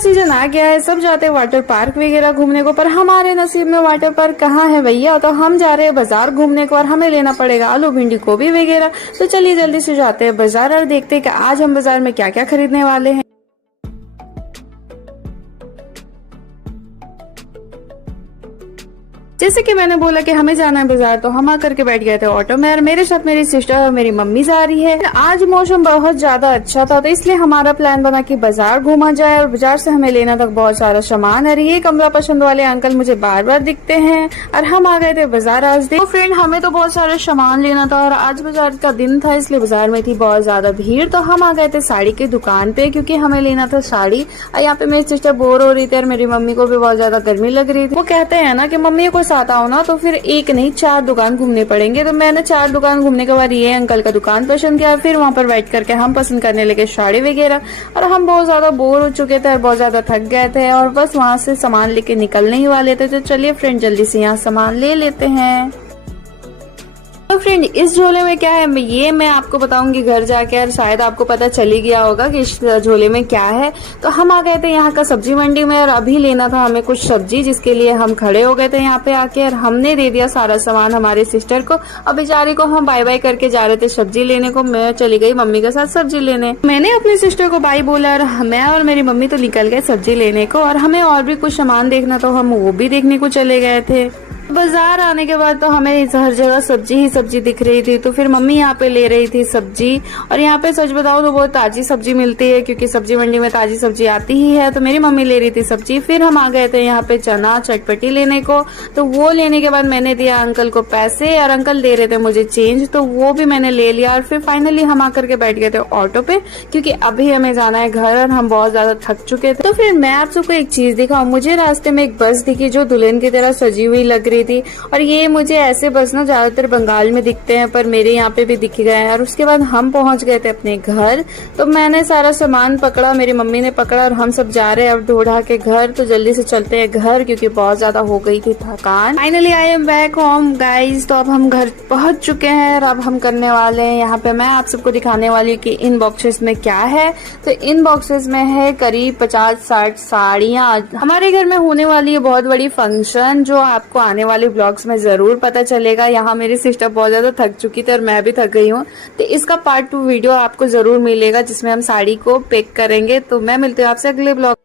Season आ गया है, सब जाते हैं वाटर पार्क वगैरह घूमने को, पर हमारे नसीब में वाटर पार्क कहाँ है भैया। तो हम जा रहे हैं बाजार घूमने को और हमें लेना पड़ेगा आलू भिंडी गोभी वगैरह। तो चलिए जल्दी से जाते हैं बाजार और देखते हैं कि आज हम बाजार में क्या क्या खरीदने वाले हैं। जैसे कि मैंने बोला कि हमें जाना है बाजार, तो हम आकर के बैठ गए थे ऑटो में और मेरे साथ मेरी सिस्टर और मेरी मम्मी जा रही है। आज मौसम बहुत ज्यादा अच्छा था, तो इसलिए हमारा प्लान बना कि बाजार घूमा जाए और बाजार से हमें लेना था बहुत सारा सामान। और ये कमरा पसंद वाले अंकल मुझे बार बार दिखते हैं और हम आ गए थे बाजार आज। तो फ्रेंड, हमें तो बहुत सारा सामान लेना था और आज बाजार का दिन था, इसलिए बाजार में थी बहुत ज्यादा भीड़। तो हम आ गए थे साड़ी की दुकान पे, क्योंकि हमें लेना था साड़ी। और यहाँ पे मेरी सिस्टर बोर हो रही थी और मेरी मम्मी को भी बहुत ज्यादा गर्मी लग रही थी। वो कहते हैं ना कि मम्मी को साथ आओ ना, तो फिर एक नहीं 4 दुकान घूमने पड़ेंगे। तो मैंने 4 दुकान घूमने के बाद ये अंकल का दुकान पसंद किया, फिर वहाँ पर बैठ करके हम पसंद करने लगे साड़ी वगैरह। और हम बहुत ज्यादा बोर हो चुके थे और बहुत ज्यादा थक गए थे और बस वहाँ से सामान लेके निकलने ही वाले थे। तो चलिए फ्रेंड, जल्दी से यहाँ सामान ले लेते हैं। तो फ्रेंड, इस झोले में क्या है ये मैं आपको बताऊंगी घर जाके, और शायद आपको पता चल ही गया होगा कि इस झोले में क्या है। तो हम आ गए थे यहाँ का सब्जी मंडी में और अभी लेना था हमें कुछ सब्जी, जिसके लिए हम खड़े हो गए थे यहाँ पे आके। और हमने दे दिया सारा सामान हमारे सिस्टर को और बेचारी को हम बाय बाय करके जा रहे थे सब्जी लेने को। मैं चली गई मम्मी के साथ सब्जी लेने। मैंने अपनी सिस्टर को बाय बोला और मैं और मेरी मम्मी तो निकल गए सब्जी लेने को। और हमें और भी कुछ सामान देखना, तो हम वो भी देखने को चले गए थे। बाजार आने के बाद तो हमें हर जगह सब्जी ही सब्जी दिख रही थी, तो फिर मम्मी यहाँ पे ले रही थी सब्जी। और यहाँ पे सच बताओ तो बहुत ताजी सब्जी मिलती है, क्योंकि सब्जी मंडी में ताजी सब्जी आती ही है। तो मेरी मम्मी ले रही थी सब्जी। फिर हम आ गए थे यहाँ पे चना चटपटी लेने को। तो वो लेने के बाद मैंने दिया अंकल को पैसे और अंकल दे रहे थे मुझे चेंज, तो वो भी मैंने ले लिया। और फिर फाइनली हम आकर के बैठ गए थे ऑटो पे, क्योंकि अभी हमें जाना है घर और हम बहुत ज्यादा थक चुके थे। तो फिर मैं आप सबको एक चीज दिखाऊं, मुझे रास्ते में एक बस दिखी जो दुल्हन की तरह सजी हुई लग रही थी। और ये मुझे ऐसे बस ना ज्यादातर बंगाल में दिखते हैं, पर मेरे यहाँ पे भी दिख गए हैं। और उसके बाद हम पहुंच गए थे अपने घर। तो मैंने सारा सामान पकड़ा, मेरी मम्मी ने पकड़ा और हम सब जा रहे हैं अब ढूंढा के घर। तो जल्दी से चलते हैं घर, क्योंकि बहुत ज्यादा हो गई थी थकान। Finally I am back home guys. तो अब हम घर पहुंच चुके हैं और अब हम करने वाले हैं यहाँ पे मैं आप सबको दिखाने वाली हूँ कि इन बॉक्सेस में क्या है। तो इन बॉक्सेस में है करीब 50-60 साड़ियाँ। हमारे घर में होने वाली है बहुत बड़ी फंक्शन, जो आपको आने वाले ब्लॉग्स में जरूर पता चलेगा। यहाँ मेरी सिस्टर बहुत ज्यादा थक चुकी थी और मैं भी थक गई हूँ। तो इसका पार्ट 2 वीडियो आपको जरूर मिलेगा, जिसमें हम साड़ी को पैक करेंगे। तो मैं मिलती हूँ आपसे अगले ब्लॉग।